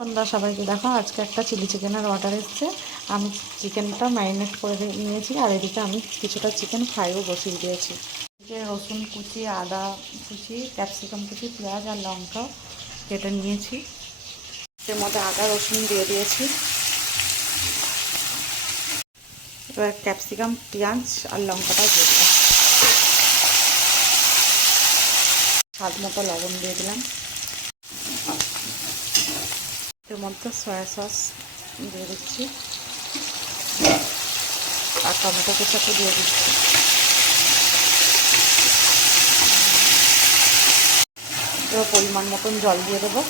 বন্ধুরা সবাইকে দেখো, আজকে একটা চিলি চিকেনের অর্ডার এসেছে। আমি চিকেনটা ম্যারিনেট করে নিয়েছি, আর এদিকে আমি কিছুটা চিকেন ফ্রাইও বসিয়ে দিয়েছি। এদিকে রসুন কুচি, আদা কুচি, ক্যাপসিকাম কুচি, পেঁয়াজ আর লঙ্কা কেটে নিয়েছি। এর মধ্যে আদা রসুন দিয়ে দিয়েছি। এবার ক্যাপসিকাম, পেঁয়াজ আর লঙ্কাটাও দিয়ে দিলাম। স্বাদ মতো লবণ দিয়ে দিলাম। এর মধ্যে সয়া সস দিয়ে দিচ্ছি আর টমেটো কেচাপও দিয়ে দিচ্ছি। এবার পরিমাণ মতন জল দিয়ে দেবো।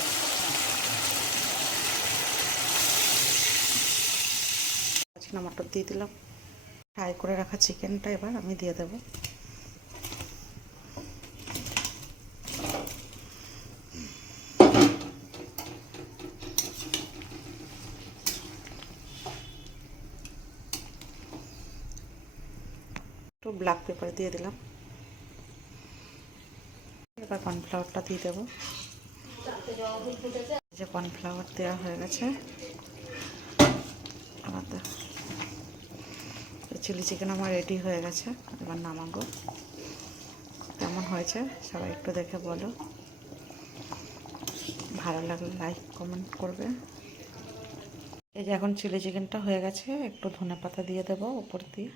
চিনা মটর দিয়ে দিলাম। ফ্রাই করে রাখা চিকেনটা এবার আমি দিয়ে দেবো। একটু ব্ল্যাক পেপার দিয়ে দিলাম। এবার কর্নফ্লাওয়ারটা দিয়ে দেবো। যে কর্নফ্লাওয়ার দেওয়া হয়ে গেছে। আবার চিলি চিকেন আমার রেডি হয়ে গেছে। এবার নামাবো। কেমন হয়েছে সবাই একটু দেখে বলো। ভালো লাগলে লাইক কমেন্ট করবে। এই যে এখন চিলি চিকেনটা হয়ে গেছে, একটু ধনেপাতা দিয়ে দেবো উপর দিয়ে।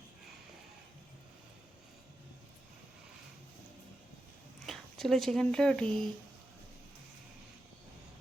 Chilli chicken ready.